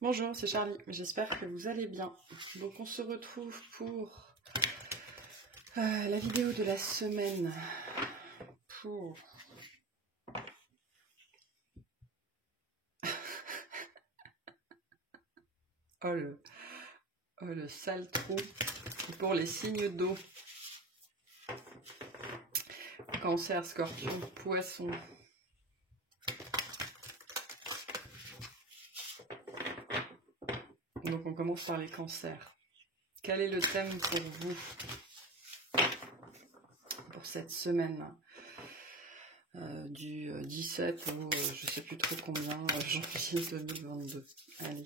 Bonjour, c'est Charlie, j'espère que vous allez bien. Donc on se retrouve pour la vidéo de la semaine pour... oh le sale trou pour les signes d'eau. Cancer, Scorpion, Poisson. Donc on commence par les cancers. Quel est le thème pour vous pour cette semaine du 17 au je sais plus trop combien, janvier 2022. Allez.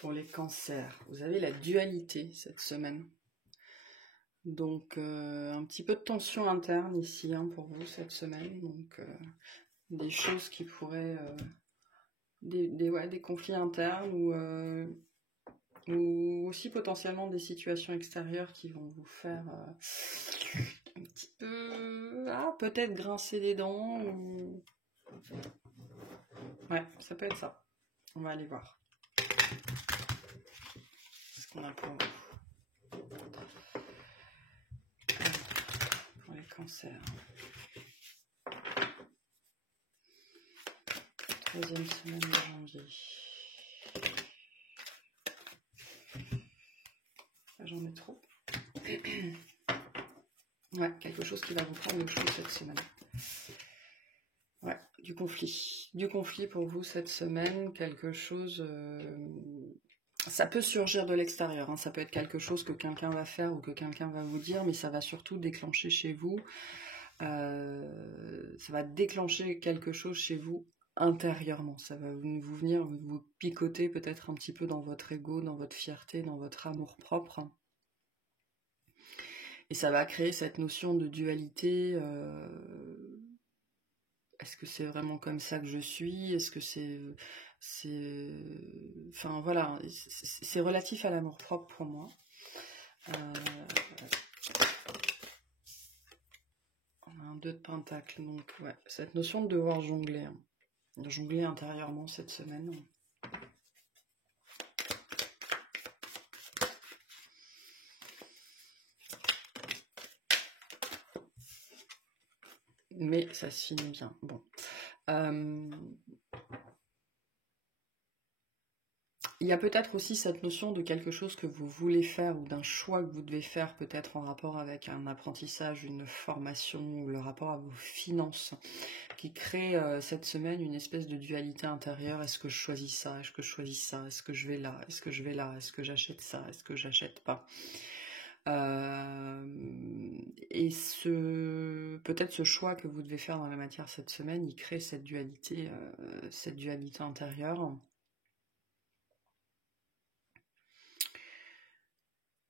Pour les cancers, vous avez la dualité cette semaine. Donc un petit peu de tension interne ici pour vous cette semaine. Donc des choses qui pourraient... des conflits internes ou aussi potentiellement des situations extérieures qui vont vous faire un petit peu... peut-être grincer des dents ou... Ouais, ça peut être ça. On va aller voir. Ce qu'on a pour les cancers. 13e semaine de janvier. J'en ai trop. Ouais, quelque chose qui va vous prendre le chou cette semaine. Ouais, du conflit. Du conflit pour vous cette semaine, quelque chose... ça peut surgir de l'extérieur, ça peut être quelque chose que quelqu'un va faire ou que quelqu'un va vous dire, mais ça va surtout déclencher chez vous. Ça va déclencher quelque chose chez vous intérieurement. Ça va vous venir vous picoter peut-être un petit peu dans votre ego, dans votre fierté, dans votre amour propre. Et ça va créer cette notion de dualité. Est-ce que c'est vraiment comme ça que je suis? Est-ce que c'est... Enfin voilà, c'est relatif à l'amour propre pour moi. On a un 2 de pentacle, donc ouais, cette notion de devoir jongler. De jongler intérieurement cette semaine. Mais ça se finit bien. Bon. Il y a peut-être aussi cette notion de quelque chose que vous voulez faire ou d'un choix que vous devez faire peut-être en rapport avec un apprentissage, une formation ou le rapport à vos finances qui crée cette semaine une espèce de dualité intérieure. Est-ce que je choisis ça? Est-ce que je choisis ça? Est-ce que je vais là? Est-ce que je vais là? Est-ce que j'achète ça? Est-ce que j'achète pas? Et peut-être ce choix que vous devez faire dans la matière cette semaine, il crée cette dualité intérieure.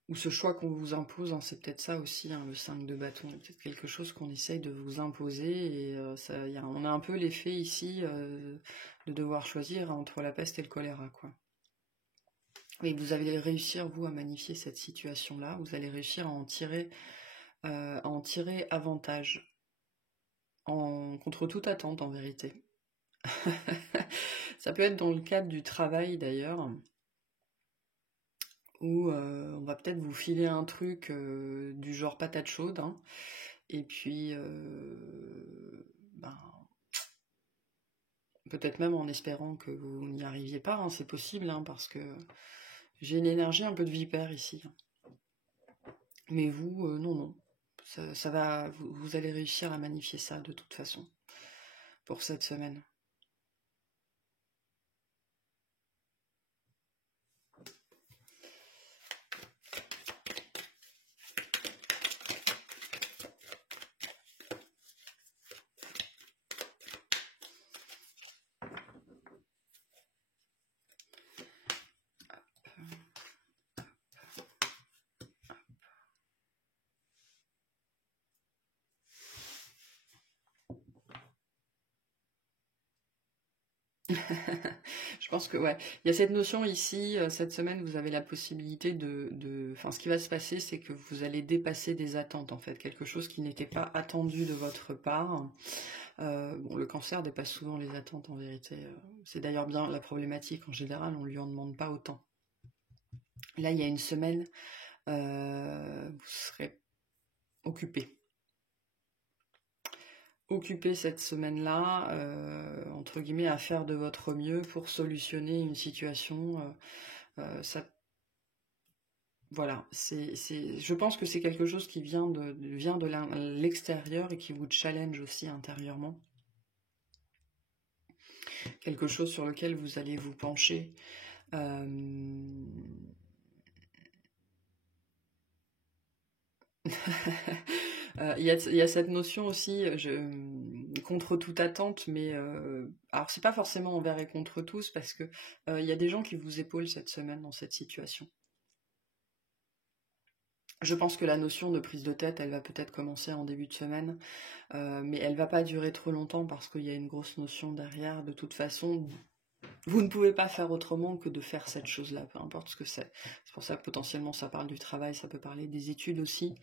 Ou ce choix qu'on vous impose, c'est peut-être ça aussi, le 5 de bâton, c'est peut-être quelque chose qu'on essaye de vous imposer, et on a un peu l'effet ici de devoir choisir entre la peste et le choléra, quoi. Et vous allez réussir, vous, à magnifier cette situation-là, vous allez réussir à en tirer avantage, contre toute attente en vérité. Ça peut être dans le cadre du travail d'ailleurs, où on va peut-être vous filer un truc du genre patate chaude, et puis peut-être même en espérant que vous n'y arriviez pas, c'est possible, parce que j'ai une énergie un peu de vipère ici. Mais vous, non. Ça va, vous allez réussir à magnifier ça de toute façon, pour cette semaine. Je pense que ouais, il y a cette notion ici, cette semaine, vous avez la possibilité enfin, ce qui va se passer, c'est que vous allez dépasser des attentes, en fait, quelque chose qui n'était pas attendu de votre part. Bon, le cancer dépasse souvent les attentes, en vérité. C'est d'ailleurs bien la problématique, en général, on lui en demande pas autant. Là, il y a une semaine, vous serez occupé. Occupé cette semaine-là, entre guillemets, à faire de votre mieux pour solutionner une situation. Ça, voilà, je pense que c'est quelque chose qui vient de l'extérieur et qui vous challenge aussi intérieurement. Quelque chose sur lequel vous allez vous pencher. Il y a cette notion aussi, contre toute attente, mais alors c'est pas forcément envers et contre tous, parce que il y a des gens qui vous épaulent cette semaine dans cette situation. Je pense que la notion de prise de tête, elle va peut-être commencer en début de semaine, mais elle va pas durer trop longtemps parce qu'il y a une grosse notion derrière. De toute façon, vous ne pouvez pas faire autrement que de faire cette chose-là, peu importe ce que c'est. C'est pour ça que potentiellement ça parle du travail, ça peut parler des études aussi.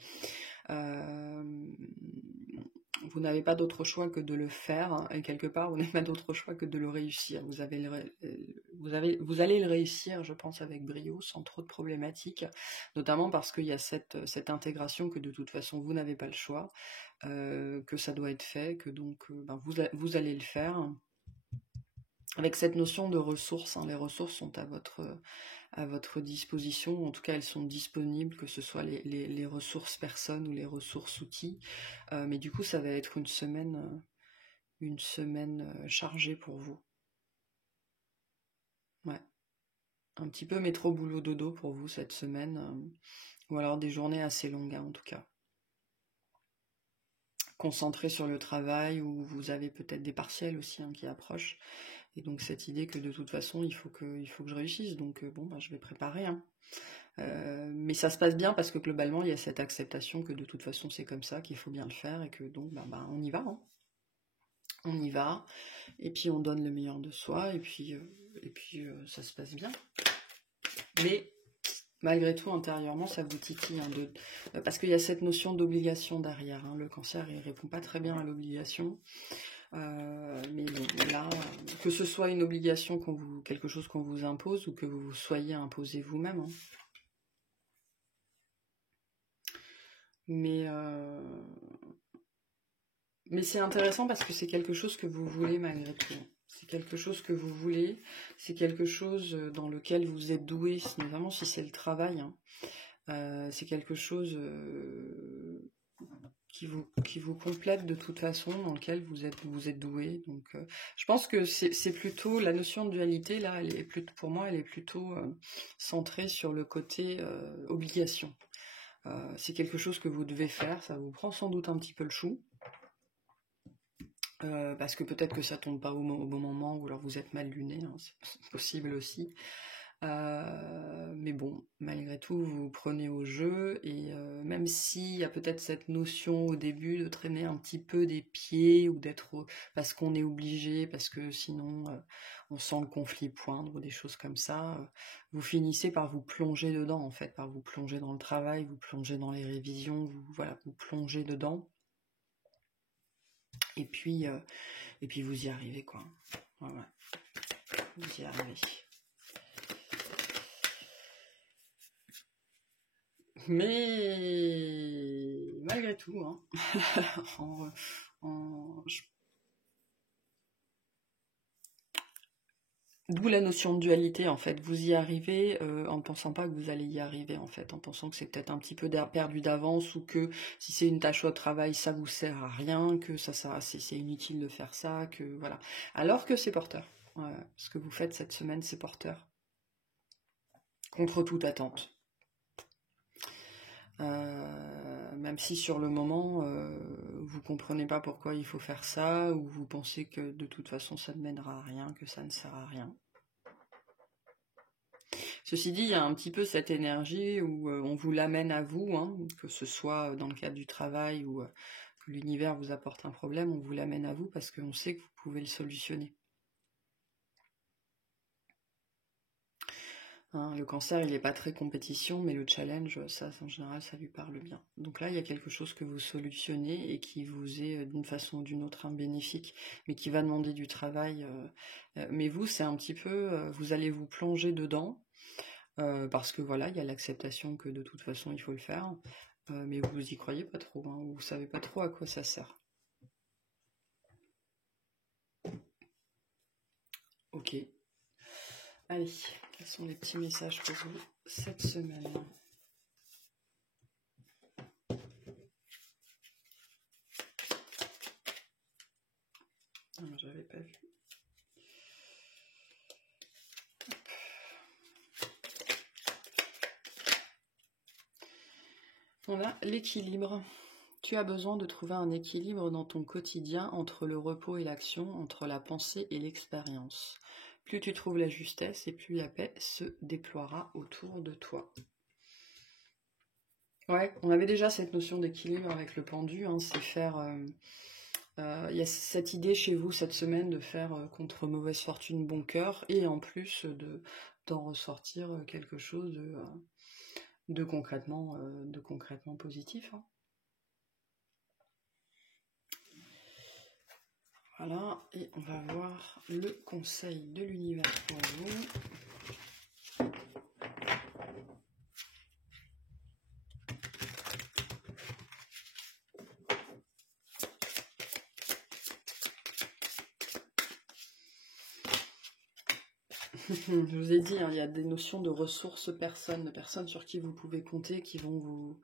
Vous n'avez pas d'autre choix que de le faire, et quelque part, vous n'avez pas d'autre choix que de le réussir. Vous allez le réussir, je pense, avec brio, sans trop de problématiques, notamment parce qu'il y a cette intégration que de toute façon, vous n'avez pas le choix, que ça doit être fait, que donc vous allez le faire. Avec cette notion de ressources, hein, les ressources sont à votre disposition, en tout cas elles sont disponibles, que ce soit les ressources personnes ou les ressources outils, mais du coup ça va être une semaine chargée pour vous. Ouais. Un petit peu métro boulot dodo pour vous cette semaine, ou alors des journées assez longues hein, en tout cas. Concentré sur le travail, ou vous avez peut-être des partiels aussi hein, qui approchent. Et donc cette idée que de toute façon il faut que je réussisse, donc bon je vais préparer. Hein. Mais ça se passe bien parce que globalement il y a cette acceptation que de toute façon c'est comme ça, qu'il faut bien le faire et que donc on y va. Hein. On y va, et puis on donne le meilleur de soi, et puis ça se passe bien. Mais malgré tout, intérieurement, ça vous titille, hein, parce qu'il y a cette notion d'obligation derrière. Hein. Le cancer, il répond pas très bien à l'obligation. Mais bon, là, que ce soit une obligation quelque chose qu'on vous impose, ou que vous soyez imposé vous-même. Hein. Mais c'est intéressant parce que c'est quelque chose que vous voulez malgré tout. C'est quelque chose que vous voulez, c'est quelque chose dans lequel vous êtes doué, notamment si c'est le travail. Hein. C'est quelque chose qui vous complète de toute façon, dans lequel vous êtes doué. Donc, je pense que c'est plutôt la notion de dualité là. Pour moi, elle est plutôt centrée sur le côté obligation. C'est quelque chose que vous devez faire. Ça vous prend sans doute un petit peu le chou. Parce que peut-être que ça tombe pas au bon moment, ou alors vous êtes mal luné, hein, c'est possible aussi. Mais bon, malgré tout, vous prenez au jeu, et même s'il y a peut-être cette notion au début de traîner un petit peu des pieds, ou parce qu'on est obligé, parce que sinon on sent le conflit poindre, ou des choses comme ça, vous finissez par vous plonger dedans, en fait, par vous plonger dans le travail, vous plonger dans les révisions, vous plongez dedans. Et puis vous y arrivez, quoi. Ouais. Vous y arrivez. Mais malgré tout, hein, d'où la notion de dualité, en fait. Vous y arrivez en ne pensant pas que vous allez y arriver, en fait. En pensant que c'est peut-être un petit peu perdu d'avance, ou que si c'est une tâche au travail, ça vous sert à rien, que c'est inutile de faire ça, que voilà. Alors que c'est porteur. Ouais, ce que vous faites cette semaine, c'est porteur. Contre toute attente. Même si sur le moment, vous comprenez pas pourquoi il faut faire ça, ou vous pensez que de toute façon ça ne mènera à rien, que ça ne sert à rien. Ceci dit, il y a un petit peu cette énergie où on vous l'amène à vous, hein, que ce soit dans le cadre du travail, ou que l'univers vous apporte un problème, on vous l'amène à vous parce qu'on sait que vous pouvez le solutionner. Hein, le cancer, il n'est pas très compétition, mais le challenge, ça, en général, ça lui parle bien. Donc là, il y a quelque chose que vous solutionnez et qui vous est d'une façon ou d'une autre bénéfique, mais qui va demander du travail. Mais vous, c'est un petit peu, vous allez vous plonger dedans, parce que voilà, il y a l'acceptation que de toute façon, il faut le faire. Mais vous y croyez pas trop, hein, vous savez pas trop à quoi ça sert. Ok. Allez, quels sont les petits messages pour vous cette semaine? J'avais pas vu. On a l'équilibre. Tu as besoin de trouver un équilibre dans ton quotidien entre le repos et l'action, entre la pensée et l'expérience. Plus tu trouves la justesse et plus la paix se déploiera autour de toi. Ouais, on avait déjà cette notion d'équilibre avec le pendu, hein, c'est faire... Il y a cette idée chez vous cette semaine de faire contre mauvaise fortune bon cœur et en plus d'en ressortir quelque chose de concrètement positif. Hein. Voilà, et on va voir le conseil de l'univers pour vous. Je vous ai dit, hein, il y a des notions de ressources de personnes sur qui vous pouvez compter, qui vont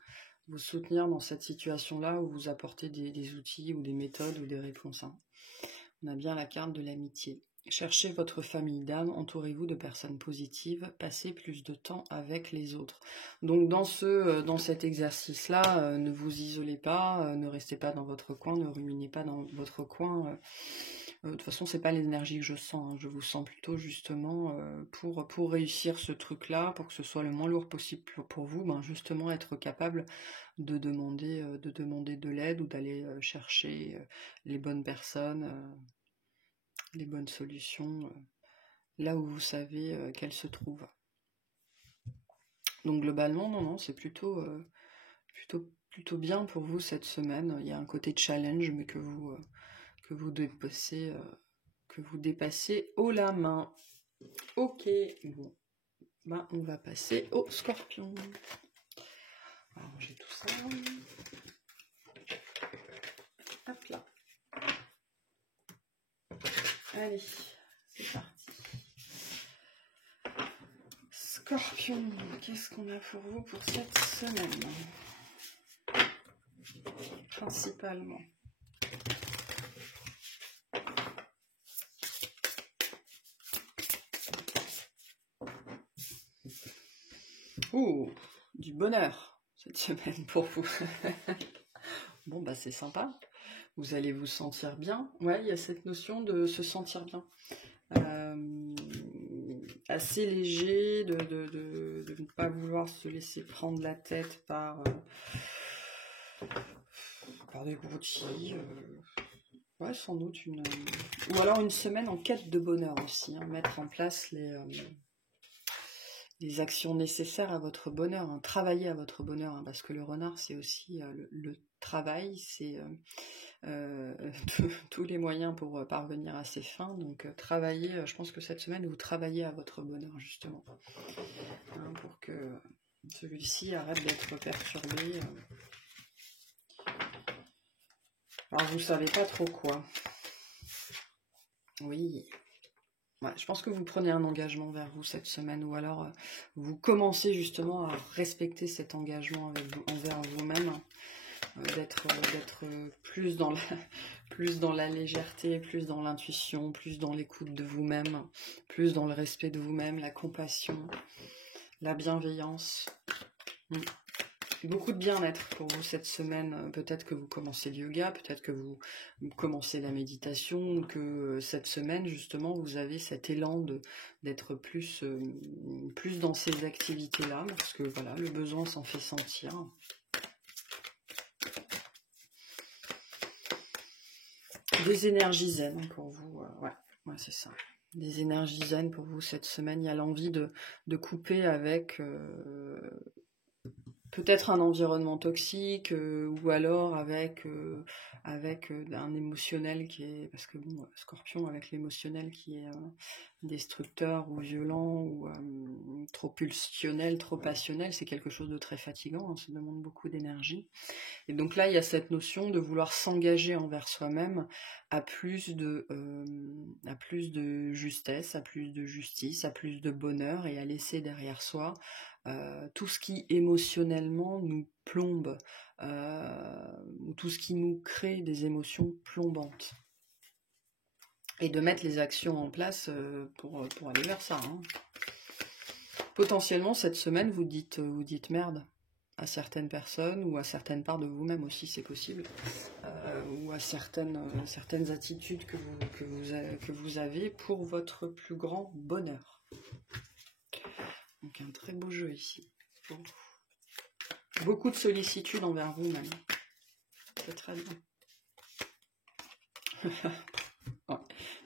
vous soutenir dans cette situation-là, ou vous apporter des outils ou des méthodes ou des réponses. Hein. On a bien la carte de l'amitié. Cherchez votre famille d'âme, entourez-vous de personnes positives, passez plus de temps avec les autres. Donc dans cet exercice-là, ne vous isolez pas, ne restez pas dans votre coin, ne ruminez pas dans votre coin. De toute façon, c'est pas l'énergie que je sens, hein. Je vous sens plutôt justement pour réussir ce truc-là, pour que ce soit le moins lourd possible pour vous, ben justement être capable de demander de l'aide ou d'aller chercher les bonnes personnes, les bonnes solutions, là où vous savez qu'elles se trouvent. Donc globalement, non, c'est plutôt bien pour vous cette semaine. Il y a un côté challenge, mais que vous dépassez haut la main. Ok, bon, ben, on va passer au scorpion. On va ranger tout ça. Hop là. Allez, c'est parti. Scorpion, qu'est-ce qu'on a pour vous pour cette semaine? Principalement. Ouh, du bonheur cette semaine pour vous. Bon, bah c'est sympa. Vous allez vous sentir bien. Ouais, il y a cette notion de se sentir bien. Assez léger, de ne pas vouloir se laisser prendre la tête par des broutilles. Ouais, sans doute ou alors une semaine en quête de bonheur aussi. Hein, mettre en place les actions nécessaires à votre bonheur, hein, travailler à votre bonheur, hein, parce que le renard, c'est aussi le travail, c'est tous les moyens pour parvenir à ses fins. Donc travailler, je pense que cette semaine, vous travaillez à votre bonheur, justement, hein, pour que celui-ci arrête d'être perturbé. Alors, vous savez pas trop quoi. Oui. Ouais, je pense que vous prenez un engagement vers vous cette semaine, ou alors vous commencez justement à respecter cet engagement envers vous-même, d'être plus dans la légèreté, plus dans l'intuition, plus dans l'écoute de vous-même, plus dans le respect de vous-même, la compassion, la bienveillance. Beaucoup de bien-être pour vous cette semaine. Peut-être que vous commencez le yoga, peut-être que vous commencez la méditation, que cette semaine, justement, vous avez cet élan d'être plus dans ces activités-là, parce que voilà, le besoin s'en fait sentir. Des énergies zen pour vous, ouais, c'est ça. des énergies zen pour vous cette semaine. Il y a l'envie de couper avec peut-être un environnement toxique ou alors avec un émotionnel qui est... Parce que bon, Scorpion, avec l'émotionnel qui est destructeur ou violent ou trop pulsionnel, trop passionnel, c'est quelque chose de très fatigant, hein, ça demande beaucoup d'énergie. Et donc là, il y a cette notion de vouloir s'engager envers soi-même à plus de justesse, à plus de justice, à plus de bonheur et à laisser derrière soi tout ce qui émotionnellement nous plombe, ou tout ce qui nous crée des émotions plombantes. Et de mettre les actions en place pour aller vers ça. Hein. Potentiellement, cette semaine, vous dites merde à certaines personnes ou à certaines parts de vous-même aussi, c'est possible, ou à certaines attitudes que vous avez pour votre plus grand bonheur. Donc un très beau jeu ici. Beaucoup de sollicitude envers vous-même. C'est très bien.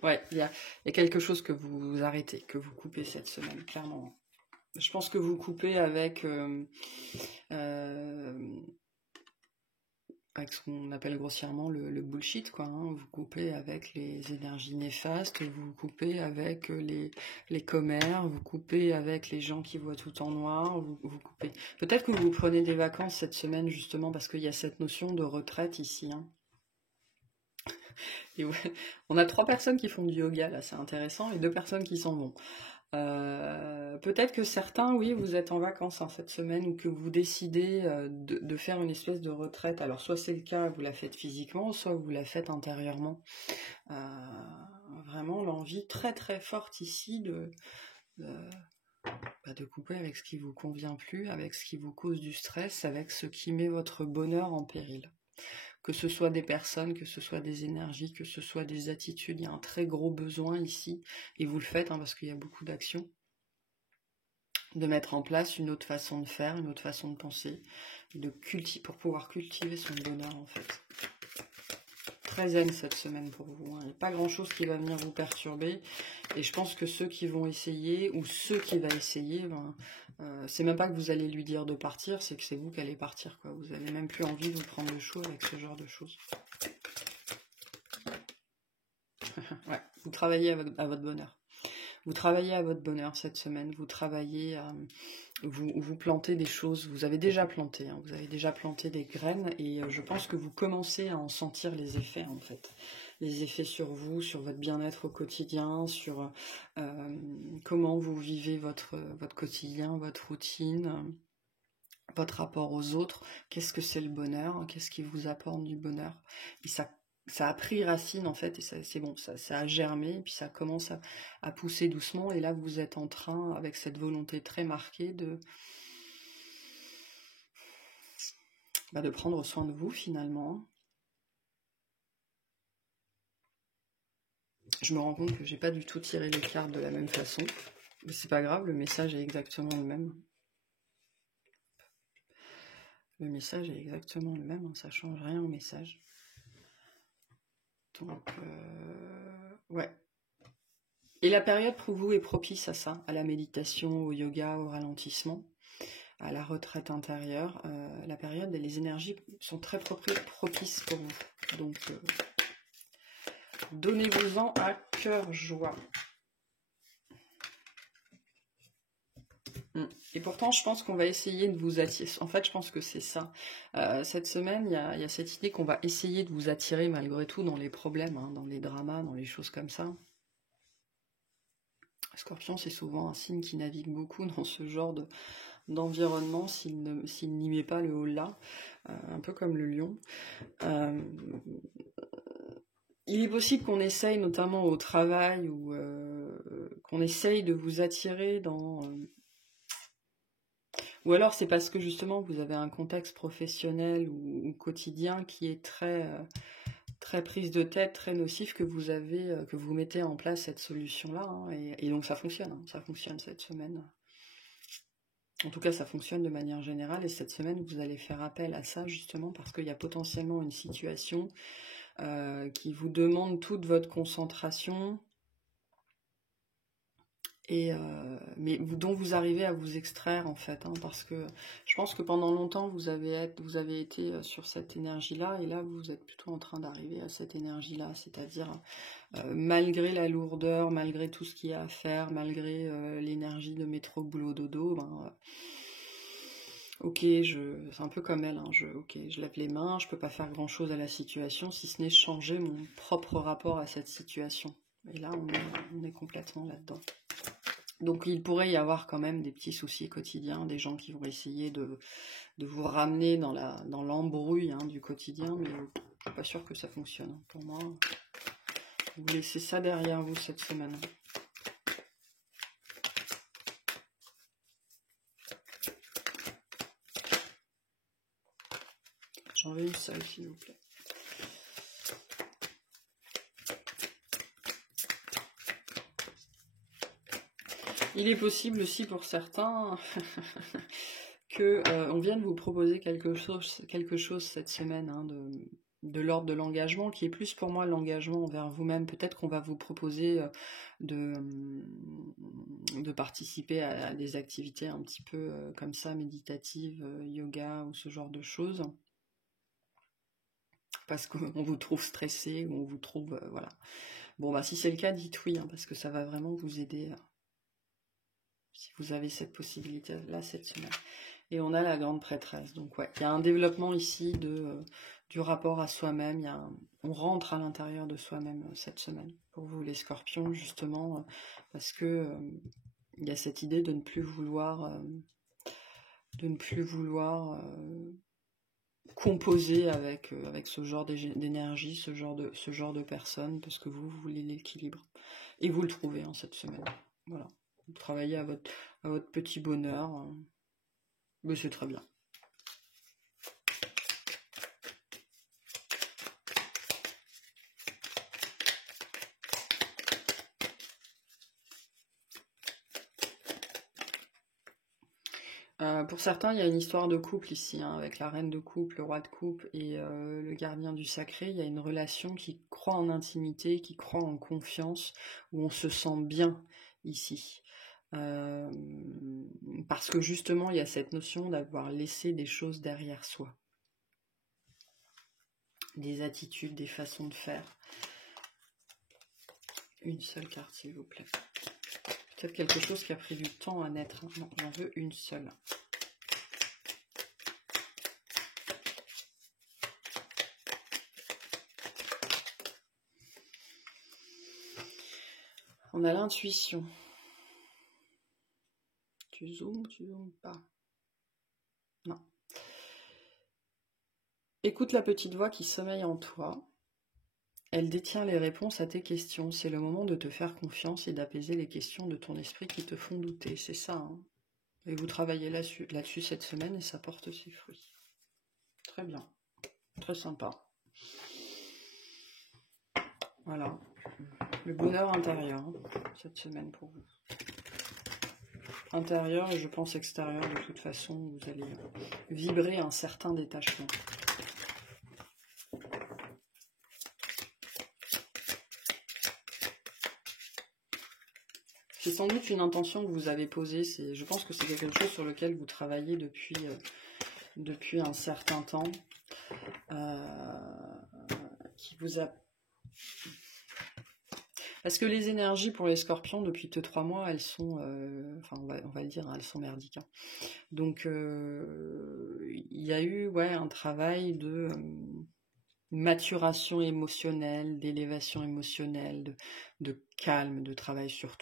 Ouais, il y a quelque chose que vous arrêtez, que vous coupez cette semaine, clairement. Je pense que vous coupez avec ce qu'on appelle grossièrement le bullshit, quoi. Hein. Vous coupez avec les énergies néfastes, vous coupez avec les commères, vous coupez avec les gens qui voient tout en noir, vous coupez. Peut-être que vous prenez des vacances cette semaine, justement, parce qu'il y a cette notion de retraite ici, hein. Et ouais, on a 3 personnes qui font du yoga, là, c'est intéressant, et 2 personnes qui s'en vont. Peut-être que certains, oui, vous êtes en vacances hein, cette semaine ou que vous décidez de faire une espèce de retraite. Alors soit c'est le cas, vous la faites physiquement, soit vous la faites intérieurement. Vraiment l'envie très très forte ici de couper avec ce qui vous convient plus, avec ce qui vous cause du stress, avec ce qui met votre bonheur en péril. Que ce soit des personnes, que ce soit des énergies, que ce soit des attitudes, il y a un très gros besoin ici, et vous le faites hein, parce qu'il y a beaucoup d'actions, de mettre en place une autre façon de faire, une autre façon de penser, pour pouvoir cultiver son bonheur en fait. Très zen cette semaine pour vous, hein. Il n'y a pas grand chose qui va venir vous perturber, et je pense que ceux qui vont essayer, ou ceux qui vont essayer, c'est même pas que vous allez lui dire de partir, c'est que c'est vous qui allez partir, quoi. Vous n'avez même plus envie de vous prendre le chaud avec ce genre de choses. Ouais, vous travaillez à votre bonheur. Vous travaillez à votre bonheur cette semaine, vous travaillez, vous plantez des choses, vous avez déjà planté, hein, vous avez déjà planté des graines et je pense que vous commencez à en sentir les effets en fait. Les effets sur vous, sur votre bien-être au quotidien, sur comment vous vivez votre quotidien, votre routine, votre rapport aux autres, qu'est-ce que c'est le bonheur, qu'est-ce qui vous apporte du bonheur. Et ça a pris racine en fait, et c'est bon, ça a germé, et puis ça commence à pousser doucement, et là vous êtes en train, avec cette volonté très marquée, de prendre soin de vous finalement. Je me rends compte que j'ai pas du tout tiré les cartes de la même façon, mais c'est pas grave, le message est exactement le même. Le message est exactement le même, hein, ça change rien au message. Donc, ouais. Et la période pour vous est propice à ça, à la méditation, au yoga, au ralentissement, à la retraite intérieure. La période et les énergies sont très propices pour vous. Donc, donnez-vous-en à cœur joie. Et pourtant, je pense qu'on va essayer de vous attirer. En fait, je pense que c'est ça. Cette semaine, il y a cette idée qu'on va essayer de vous attirer malgré tout dans les problèmes, hein, dans les dramas, dans les choses comme ça. Scorpion, c'est souvent un signe qui navigue beaucoup dans ce genre d'environnement s'il n'y met pas le haut là, un peu comme le lion. Il est possible qu'on essaye, notamment au travail, ou qu'on essaye de vous attirer dans... ou alors c'est parce que justement vous avez un contexte professionnel ou quotidien qui est très prise de tête, très nocif, que vous mettez en place cette solution-là, hein, et donc ça fonctionne, hein, ça fonctionne cette semaine. En tout cas, ça fonctionne de manière générale, et cette semaine, vous allez faire appel à ça, justement, parce qu'il y a potentiellement une situation qui vous demande toute votre concentration, dont vous arrivez à vous extraire en fait, hein, parce que je pense que pendant longtemps vous avez été sur cette énergie-là, et là vous êtes plutôt en train d'arriver à cette énergie-là, c'est-à-dire malgré la lourdeur, malgré tout ce qu'il y a à faire, malgré l'énergie de métro, boulot, dodo, ben, ok, c'est un peu comme elle, hein, je lève les mains, je peux pas faire grand-chose à la situation, si ce n'est changer mon propre rapport à cette situation. Et là, on est complètement là-dedans. Donc il pourrait y avoir quand même des petits soucis quotidiens, des gens qui vont essayer de vous ramener dans l'embrouille hein, du quotidien, mais je suis pas sûre que ça fonctionne. Pour moi, vous laissez ça derrière vous cette semaine. J'en veux une seule, s'il vous plaît. Il est possible aussi pour certains que on vienne vous proposer quelque chose cette semaine hein, de l'ordre de l'engagement, qui est plus pour moi l'engagement envers vous-même. Peut-être qu'on va vous proposer de participer à des activités un petit peu comme ça, méditatives, yoga ou ce genre de choses. Parce qu'on vous trouve stressé, ou on vous trouve... voilà. Bon, bah si c'est le cas, dites oui, hein, parce que ça va vraiment vous aider... si vous avez cette possibilité-là cette semaine. Et on a la grande prêtresse. Donc ouais, il y a un développement ici du rapport à soi-même. On rentre à l'intérieur de soi-même cette semaine. Pour vous les scorpions, justement, parce que il y a cette idée de ne plus vouloir... composer avec ce genre d'énergie, ce genre de personnes, parce que vous voulez l'équilibre. Et vous le trouvez en cette semaine. Voilà. Vous travaillez à votre petit bonheur. Mais c'est très bien. Pour certains, il y a une histoire de couple ici, hein, avec la reine de coupe, le roi de coupe et le gardien du sacré. Il y a une relation qui croit en intimité, qui croit en confiance, où on se sent bien ici. Parce que justement, il y a cette notion d'avoir laissé des choses derrière soi. Des attitudes, des façons de faire. Une seule carte, s'il vous plaît. Peut-être quelque chose qui a pris du temps à naître. Non, j'en veux une seule. On a l'intuition. Tu zoomes pas. Non. Écoute la petite voix qui sommeille en toi. Elle détient les réponses à tes questions. C'est le moment de te faire confiance et d'apaiser les questions de ton esprit qui te font douter. C'est ça. Hein. Et vous travaillez là-dessus cette semaine et ça porte ses fruits. Très bien. Très sympa. Voilà. Le bonheur intérieur hein, cette semaine pour vous. Intérieur et je pense extérieur, de toute façon, vous allez vibrer un certain détachement. C'est sans doute une intention que vous avez posée, je pense que c'est quelque chose sur lequel vous travaillez depuis un certain temps, qui vous a... Parce que les énergies pour les scorpions, depuis 2-3 mois, elles sont, enfin on va le dire, elles sont merdiques. Hein. Donc il y a eu un travail de maturation émotionnelle, d'élévation émotionnelle, de calme, de travail sur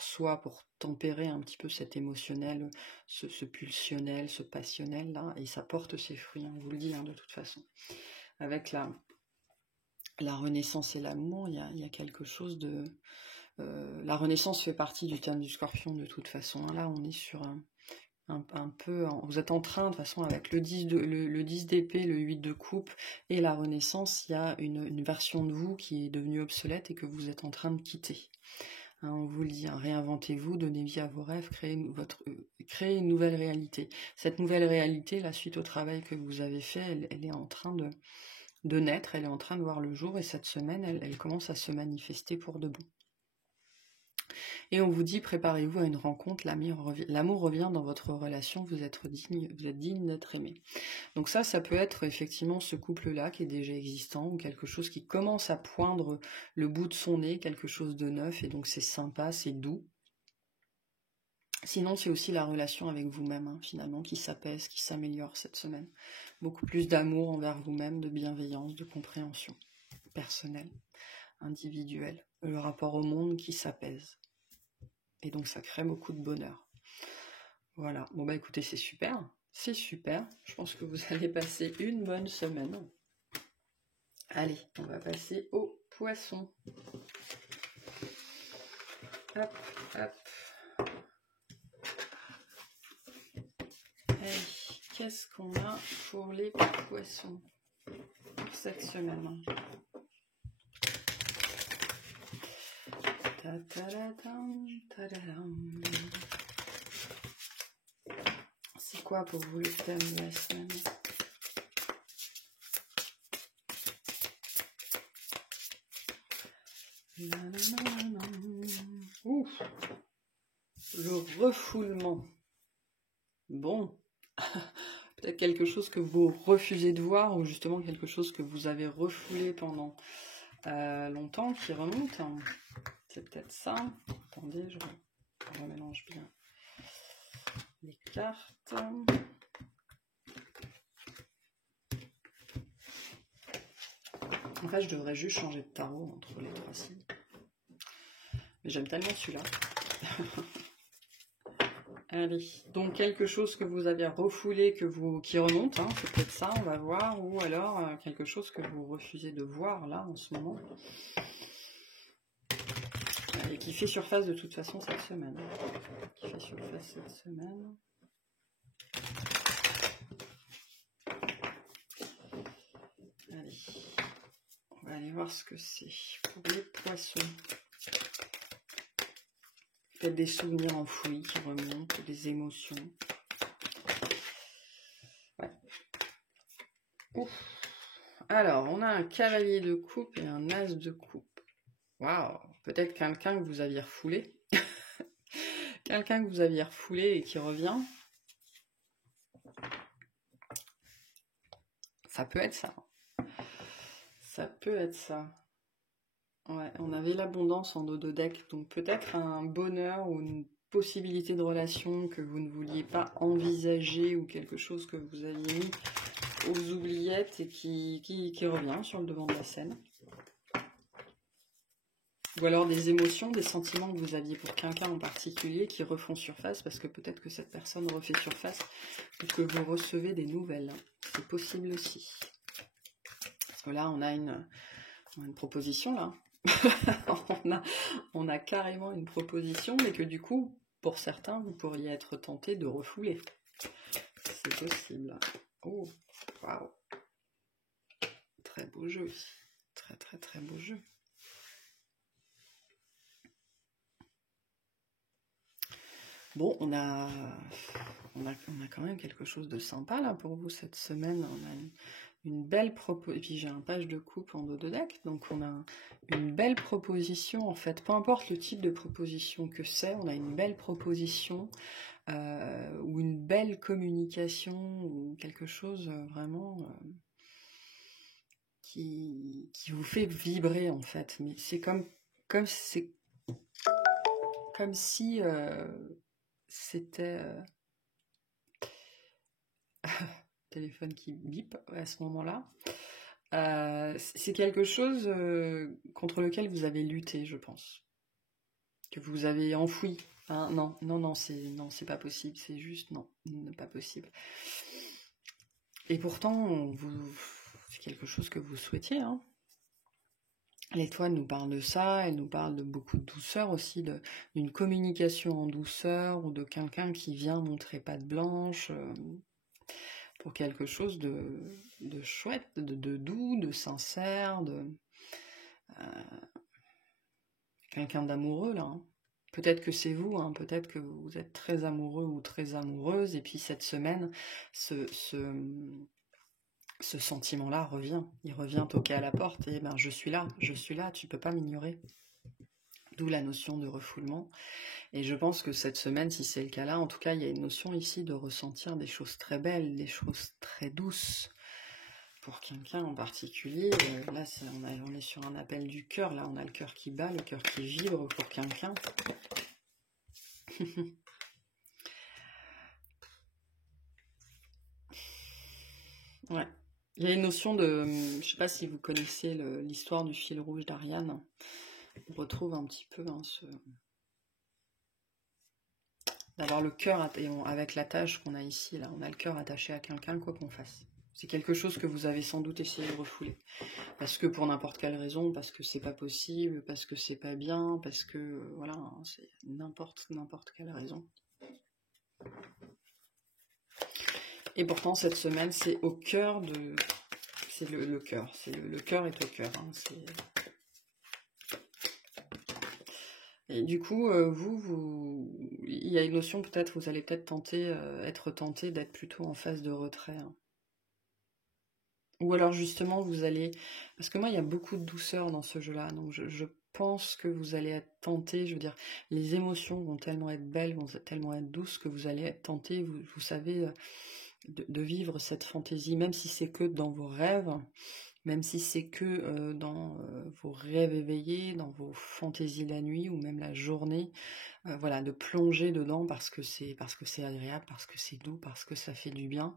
soi pour tempérer un petit peu cet émotionnel, ce pulsionnel, ce passionnel là, et ça porte ses fruits, hein, on vous le dit hein, de toute façon. Avec la renaissance et l'amour, il y a quelque chose de... la renaissance fait partie du thème du scorpion de toute façon. Là, on est sur un peu... Vous êtes en train, de toute façon, avec le 10 d'épée, le 8 de coupe et la renaissance, il y a une version de vous qui est devenue obsolète et que vous êtes en train de quitter. Hein, on vous le dit, hein, réinventez-vous, donnez vie à vos rêves, créez une nouvelle réalité. Cette nouvelle réalité, la suite au travail que vous avez fait, elle est en train de naître, elle est en train de voir le jour et cette semaine, elle commence à se manifester pour de bon. Et on vous dit, préparez-vous à une rencontre, l'amour revient dans votre relation, vous êtes digne d'être aimé. Donc ça peut être effectivement ce couple-là qui est déjà existant, ou quelque chose qui commence à poindre le bout de son nez, quelque chose de neuf, et donc c'est sympa, c'est doux. Sinon, c'est aussi la relation avec vous-même, hein, finalement, qui s'apaise, qui s'améliore cette semaine. Beaucoup plus d'amour envers vous-même, de bienveillance, de compréhension personnelle, individuelle. Le rapport au monde qui s'apaise. Et donc, ça crée beaucoup de bonheur. Voilà. Bon, bah écoutez, c'est super. C'est super. Je pense que vous allez passer une bonne semaine. Allez, on va passer au poisson. Hop, hop. Allez, qu'est-ce qu'on a pour les poissons pour cette semaine? C'est quoi pour vous le thème de la semaine? Ouf, le refoulement. Bon, peut-être quelque chose que vous refusez de voir, ou justement quelque chose que vous avez refoulé pendant longtemps, qui remonte. C'est peut-être ça. Attendez, je remélange bien les cartes. En fait, je devrais juste changer de tarot entre les trois-ci. Mais j'aime tellement celui-là. Allez, donc quelque chose que vous avez refoulé, qui remonte, hein, c'est peut-être ça, on va voir, ou alors quelque chose que vous refusez de voir là en ce moment, et qui fait surface de toute façon cette semaine. Qui fait surface cette semaine. Allez, on va aller voir ce que c'est pour les poissons. Peut-être des souvenirs enfouis qui remontent, des émotions. Ouais. Ouf. Alors, on a un cavalier de coupe et un as de coupe. Waouh, peut-être quelqu'un que vous aviez refoulé. Quelqu'un que vous aviez refoulé et qui revient. Ça peut être ça. Ça peut être ça. Ouais, on avait l'abondance en dos de deck, donc peut-être un bonheur ou une possibilité de relation que vous ne vouliez pas envisager, ou quelque chose que vous aviez mis aux oubliettes et qui revient sur le devant de la scène. Ou alors des émotions, des sentiments que vous aviez pour quelqu'un en particulier qui refont surface, parce que peut-être que cette personne refait surface, ou que vous recevez des nouvelles. C'est possible aussi. Parce que là, on a une proposition, là. on a carrément une proposition, mais que du coup, pour certains, vous pourriez être tenté de refouler. C'est possible. Oh, waouh. Très beau jeu. Très, très, très beau jeu. Bon, on a quand même quelque chose de sympa là pour vous cette semaine. On a une belle proposition. Et puis j'ai un page de coupe en dos de deck, donc on a une belle proposition en fait. Peu importe le type de proposition que c'est, on a une belle proposition ou une belle communication ou quelque chose vraiment qui vous fait vibrer en fait. Mais c'est comme si c'était téléphone qui bip à ce moment-là. C'est quelque chose contre lequel vous avez lutté, je pense, que vous avez enfoui. Hein, non, c'est pas possible, c'est juste non, pas possible. Et pourtant, c'est quelque chose que vous souhaitiez. Hein. L'étoile nous parle de ça, elle nous parle de beaucoup de douceur aussi, d'une communication en douceur, ou de quelqu'un qui vient montrer patte blanche, pour quelque chose de chouette, de doux, de sincère, quelqu'un d'amoureux là. Hein. Peut-être que c'est vous, hein, peut-être que vous êtes très amoureux ou très amoureuse, et puis cette semaine, ce sentiment-là revient. Il revient toquer à la porte, et ben je suis là, tu peux pas m'ignorer. D'où la notion de refoulement. Et je pense que cette semaine, si c'est le cas là, en tout cas, il y a une notion ici de ressentir des choses très belles, des choses très douces. Pour quelqu'un en particulier, là on est sur un appel du cœur, là on a le cœur qui bat, le cœur qui vibre pour quelqu'un. Ouais. Il y a une notion de, je sais pas si vous connaissez l'histoire du fil rouge d'Ariane. On retrouve un petit peu d'avoir le cœur avec l'attache qu'on a ici, là, on a le cœur attaché à quelqu'un, quoi qu'on fasse. C'est quelque chose que vous avez sans doute essayé de refouler. Parce que pour n'importe quelle raison, parce que c'est pas possible, parce que c'est pas bien, parce que, voilà, hein, c'est n'importe quelle raison. Et pourtant, cette semaine, c'est au cœur de... C'est le cœur. Le cœur est au cœur. Hein, et du coup, il y a une notion, peut-être, vous allez peut-être être tenté d'être plutôt en phase de retrait. Hein. Ou alors, justement, vous allez... Parce que moi, il y a beaucoup de douceur dans ce jeu-là. Donc, je pense que vous allez être tenté, je veux dire, les émotions vont tellement être belles, vont tellement être douces, que vous allez être tenté, vous savez... De vivre cette fantaisie, même si c'est que dans vos rêves, même si c'est que dans vos rêves éveillés, dans vos fantaisies la nuit ou même la journée, voilà, de plonger dedans parce que c'est agréable, parce que c'est doux, parce que ça fait du bien,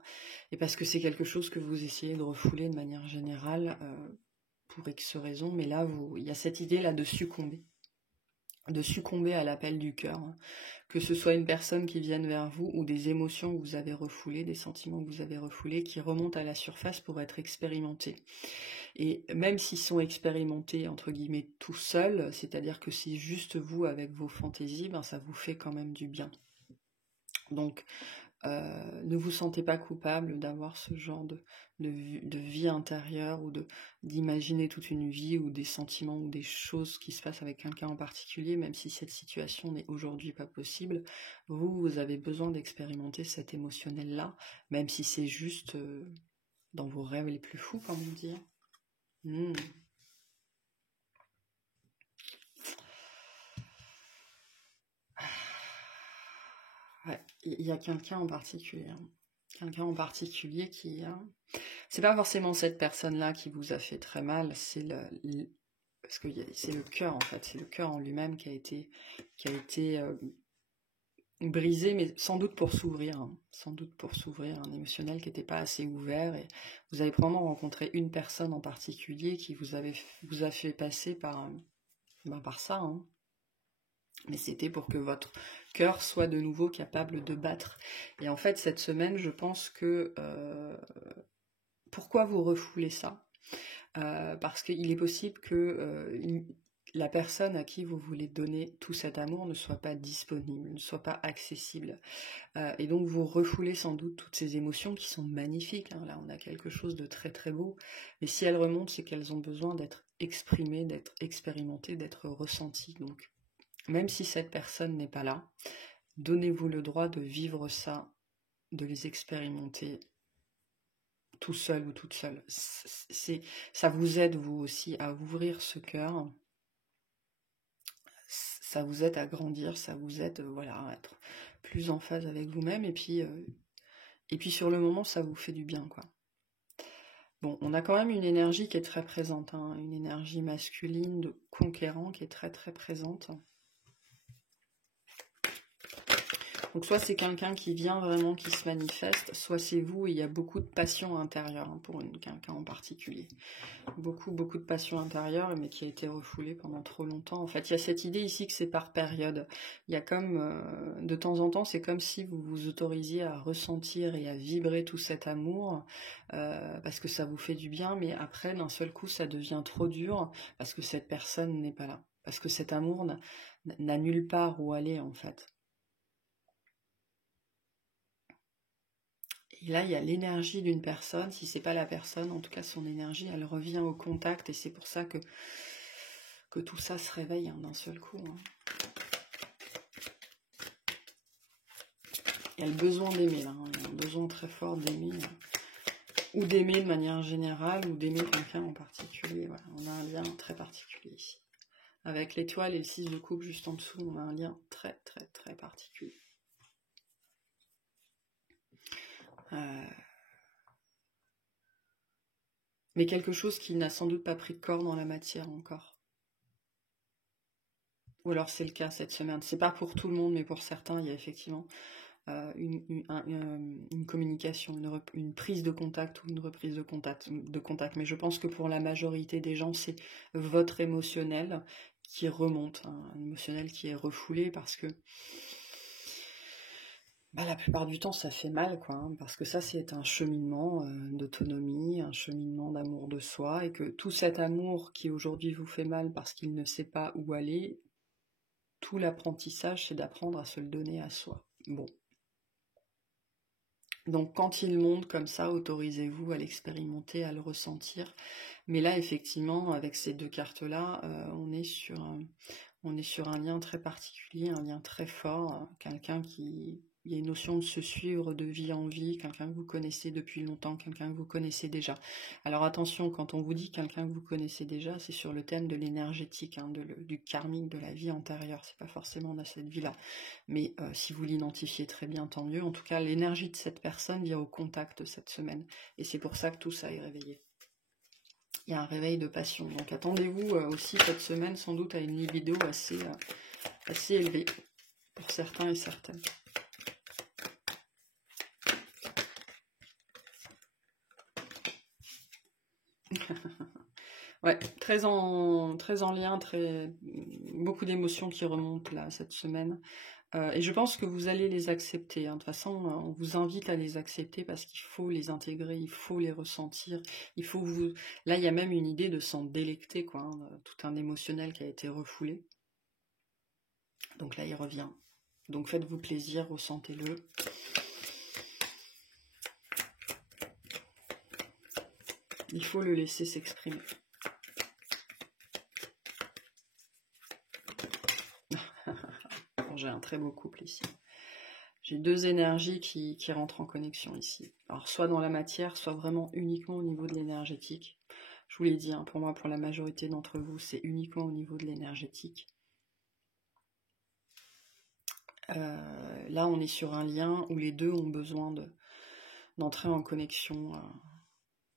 et parce que c'est quelque chose que vous essayez de refouler de manière générale pour X raisons, mais là, il y a cette idée là de succomber à l'appel du cœur, hein. Que ce soit une personne qui vienne vers vous ou des émotions que vous avez refoulées, des sentiments que vous avez refoulés, qui remontent à la surface pour être expérimentés. Et même s'ils sont expérimentés, entre guillemets, tout seuls, c'est-à-dire que c'est juste vous avec vos fantaisies, ben ça vous fait quand même du bien. Donc, ne vous sentez pas coupable d'avoir ce genre de vie intérieure ou d'imaginer toute une vie ou des sentiments ou des choses qui se passent avec quelqu'un en particulier, même si cette situation n'est aujourd'hui pas possible. Vous avez besoin d'expérimenter cet émotionnel-là, même si c'est juste dans vos rêves les plus fous, comme on dit. Ouais, il y a quelqu'un en particulier. Hein. Quelqu'un en particulier qui... C'est pas forcément cette personne-là qui vous a fait très mal, c'est parce que c'est le cœur en fait, c'est le cœur en lui-même qui a été brisé, mais sans doute pour s'ouvrir, hein. Sans doute pour s'ouvrir, un émotionnel qui n'était pas assez ouvert, et vous avez probablement rencontré une personne en particulier qui vous a fait passer par ça, hein. Mais c'était pour que votre cœur soit de nouveau capable de battre. Et en fait, cette semaine, je pense que... pourquoi vous refoulez ça ? Parce qu'il est possible que la personne à qui vous voulez donner tout cet amour ne soit pas disponible, ne soit pas accessible. Et donc vous refoulez sans doute toutes ces émotions qui sont magnifiques. Hein. Là, on a quelque chose de très très beau. Mais si elles remontent, c'est qu'elles ont besoin d'être exprimées, d'être expérimentées, d'être ressenties. Donc, même si cette personne n'est pas là, donnez-vous le droit de vivre ça, de les expérimenter tout seul ou toute seule. Ça vous aide, vous aussi, à ouvrir ce cœur. Ça vous aide à grandir, ça vous aide voilà, à être plus en phase avec vous-même. Et puis sur le moment, ça vous fait du bien, quoi. Bon, on a quand même une énergie qui est très présente, hein, une énergie masculine de conquérant qui est très très présente. Donc soit c'est quelqu'un qui vient vraiment, qui se manifeste, soit c'est vous, et il y a beaucoup de passion intérieure hein, pour quelqu'un en particulier. Beaucoup de passion intérieure, mais qui a été refoulée pendant trop longtemps. En fait, il y a cette idée ici que c'est par période. Il y a comme, de temps en temps, c'est comme si vous vous autorisiez à ressentir et à vibrer tout cet amour, parce que ça vous fait du bien, mais après, d'un seul coup, ça devient trop dur, parce que cette personne n'est pas là. Parce que cet amour n'a nulle part où aller, en fait. Et là, il y a l'énergie d'une personne. Si c'est pas la personne, en tout cas son énergie, elle revient au contact. Et c'est pour ça que tout ça se réveille hein, d'un seul coup. Hein. Il y a le besoin d'aimer, là. Hein. Il y a un besoin très fort d'aimer. Ou d'aimer de manière générale, ou d'aimer quelqu'un en particulier. Voilà. On a un lien très particulier ici. Avec l'étoile et le 6 de coupe juste en dessous, on a un lien très très très particulier. Mais quelque chose qui n'a sans doute pas pris corps dans la matière encore. Ou alors c'est le cas cette semaine. C'est pas pour tout le monde, mais pour certains, il y a effectivement une communication, une prise de contact ou une reprise de contact. Mais je pense que pour la majorité des gens, c'est votre émotionnel qui remonte, un émotionnel qui est refoulé parce que la plupart du temps, ça fait mal, quoi, parce que ça, c'est un cheminement d'autonomie, un cheminement d'amour de soi, et que tout cet amour qui aujourd'hui vous fait mal parce qu'il ne sait pas où aller, tout l'apprentissage, c'est d'apprendre à se le donner à soi. Bon. Donc quand il monte comme ça, autorisez-vous à l'expérimenter, à le ressentir. Mais là, effectivement, avec ces deux cartes-là, on est sur un lien très particulier, un lien très fort, quelqu'un qui... Il y a une notion de se suivre de vie en vie, quelqu'un que vous connaissez depuis longtemps, quelqu'un que vous connaissez déjà. Alors attention, quand on vous dit quelqu'un que vous connaissez déjà, c'est sur le thème de l'énergétique, du karmique, de la vie antérieure. C'est pas forcément dans cette vie-là. Mais si vous l'identifiez très bien, tant mieux. En tout cas, l'énergie de cette personne vient au contact cette semaine. Et c'est pour ça que tout ça est réveillé. Il y a un réveil de passion. Donc attendez-vous aussi cette semaine sans doute à une libido assez élevée pour certains et certaines. Ouais, très en lien, beaucoup d'émotions qui remontent là cette semaine. Et je pense que vous allez les accepter. De toute façon, on vous invite à les accepter parce qu'il faut les intégrer, il faut les ressentir. Là, il y a même une idée de s'en délecter, quoi. Tout un émotionnel qui a été refoulé. Donc là, il revient. Donc faites-vous plaisir, ressentez-le. Il faut le laisser s'exprimer. J'ai un très beau couple ici. J'ai deux énergies qui rentrent en connexion ici. Alors soit dans la matière, soit vraiment uniquement au niveau de l'énergétique. Je vous l'ai dit, pour moi, pour la majorité d'entre vous, c'est uniquement au niveau de l'énergétique. Là, on est sur un lien où les deux ont besoin d'entrer en connexion.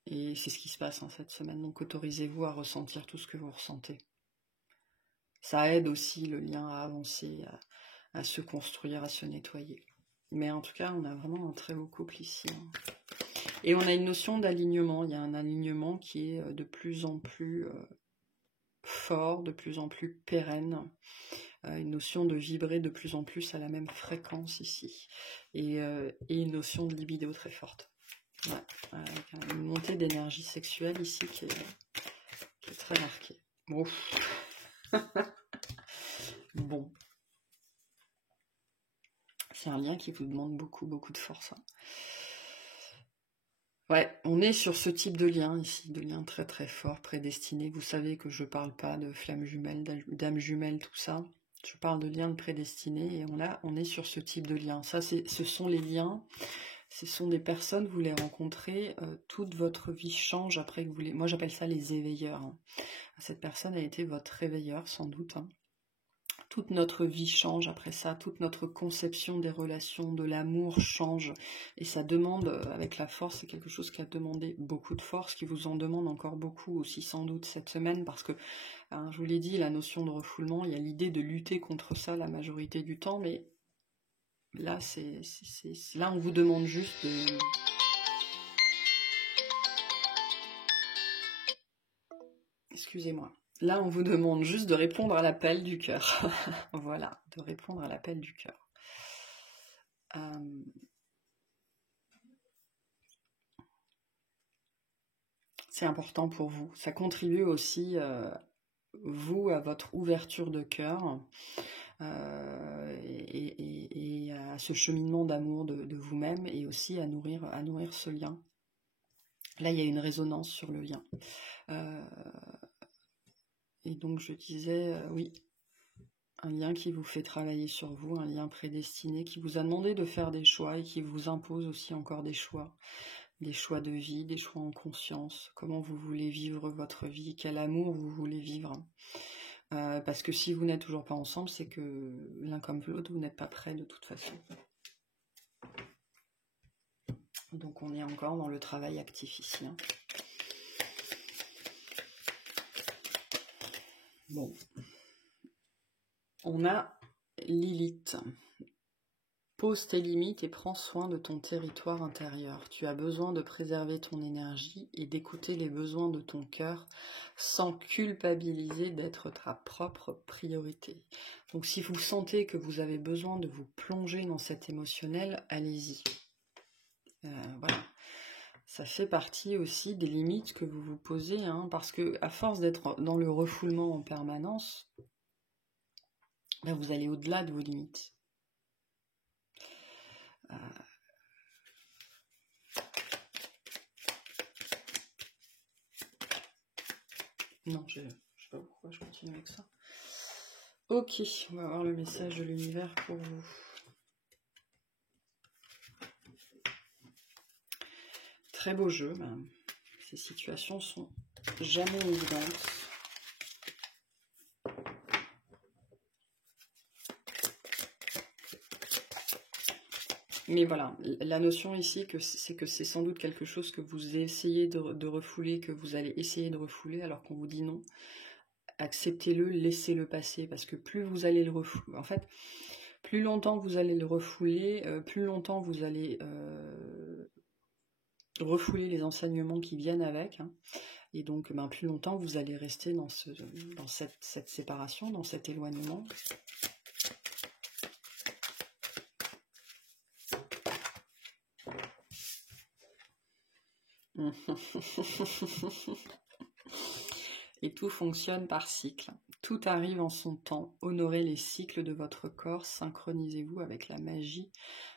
Et c'est ce qui se passe cette semaine. Donc autorisez-vous à ressentir tout ce que vous ressentez. Ça aide aussi le lien à avancer, à se construire, à se nettoyer. Mais en tout cas, on a vraiment un très beau couple ici. Et on a une notion d'alignement. Il y a un alignement qui est de plus en plus fort, de plus en plus pérenne. Une notion de vibrer de plus en plus à la même fréquence ici. Et une notion de libido très forte. Ouais, avec une montée d'énergie sexuelle ici qui est très marquée. Bon. Bon. C'est un lien qui vous demande beaucoup, beaucoup de force. Ouais, on est sur ce type de lien ici, de lien très très fort, prédestiné. Vous savez que je parle pas de flammes jumelles, d'âmes jumelles, tout ça. Je parle de liens de prédestinés et on est sur ce type de lien. Ça, ce sont les liens, ce sont des personnes, vous les rencontrez, toute votre vie change après que vous les... Moi, j'appelle ça les éveilleurs. Cette personne a été votre réveilleur, sans doute. Toute notre vie change après ça, toute notre conception des relations, de l'amour change. Et ça demande, avec la force, c'est quelque chose qui a demandé beaucoup de force, qui vous en demande encore beaucoup aussi sans doute cette semaine, parce que, je vous l'ai dit, la notion de refoulement, il y a l'idée de lutter contre ça la majorité du temps, mais là, là on vous demande juste de... Excusez-moi. Là, on vous demande juste de répondre à l'appel du cœur. Voilà, de répondre à l'appel du cœur. C'est important pour vous. Ça contribue aussi, vous, à votre ouverture de cœur et à ce cheminement d'amour de vous-même et aussi à nourrir ce lien. Là, il y a une résonance sur le lien. Et donc, je disais, oui, un lien qui vous fait travailler sur vous, un lien prédestiné qui vous a demandé de faire des choix et qui vous impose aussi encore des choix de vie, des choix en conscience, comment vous voulez vivre votre vie, quel amour vous voulez vivre. Parce que si vous n'êtes toujours pas ensemble, c'est que l'un comme l'autre, vous n'êtes pas prêts de toute façon. Donc on est encore dans le travail actif ici. Hein. Bon. On a Lilith. Pose tes limites et prends soin de ton territoire intérieur. Tu as besoin de préserver ton énergie et d'écouter les besoins de ton cœur sans culpabiliser d'être ta propre priorité. Donc si vous sentez que vous avez besoin de vous plonger dans cet émotionnel, allez-y. Voilà. Ça fait partie aussi des limites que vous vous posez, hein, parce que à force d'être dans le refoulement en permanence, ben vous allez au-delà de vos limites. Non, je sais pas pourquoi je continue avec ça. Ok, on va voir le message de l'univers pour vous. Très beau jeu. Ben, ces situations sont jamais évidentes. Mais voilà, la notion ici, c'est que c'est sans doute quelque chose que vous essayez de refouler, que vous allez essayer de refouler, alors qu'on vous dit non. Acceptez-le, laissez-le passer, parce que plus vous allez le refouler, en fait, plus longtemps vous allez le refouler, plus longtemps vous allez refouler les enseignements qui viennent avec, hein, et donc ben, plus longtemps vous allez rester dans cette séparation, dans cet éloignement. Et tout fonctionne par cycle. Tout arrive en son temps. Honorez les cycles de votre corps. Synchronisez-vous avec la magie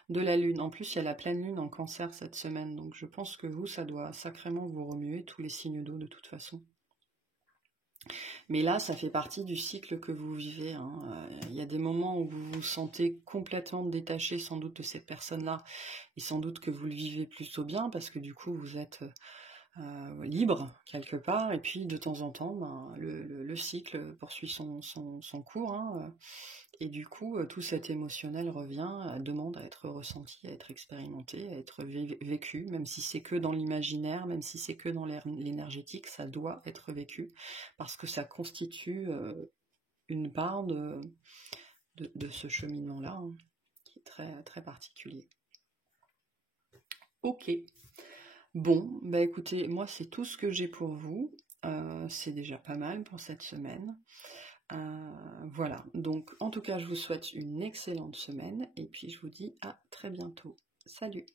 de la lune. En plus, il y a la pleine lune en Cancer cette semaine. Donc je pense que vous, ça doit sacrément vous remuer, tous les signes d'eau de toute façon. Mais là, ça fait partie du cycle que vous vivez. Hein. Il y a des moments où vous vous sentez complètement détaché sans doute de cette personne-là. Et sans doute que vous le vivez plutôt bien parce que du coup, vous êtes... libre quelque part, et puis de temps en temps ben, le cycle poursuit son cours, hein, et du coup tout cet émotionnel revient, demande à être ressenti, à être expérimenté, à être vécu, même si c'est que dans l'imaginaire, même si c'est que dans l'énergétique, ça doit être vécu parce que ça constitue une part de ce cheminement là, hein, qui est très, très particulier. Ok. Bon, bah écoutez, moi c'est tout ce que j'ai pour vous. C'est déjà pas mal pour cette semaine. Voilà, donc en tout cas je vous souhaite une excellente semaine et puis je vous dis à très bientôt. Salut!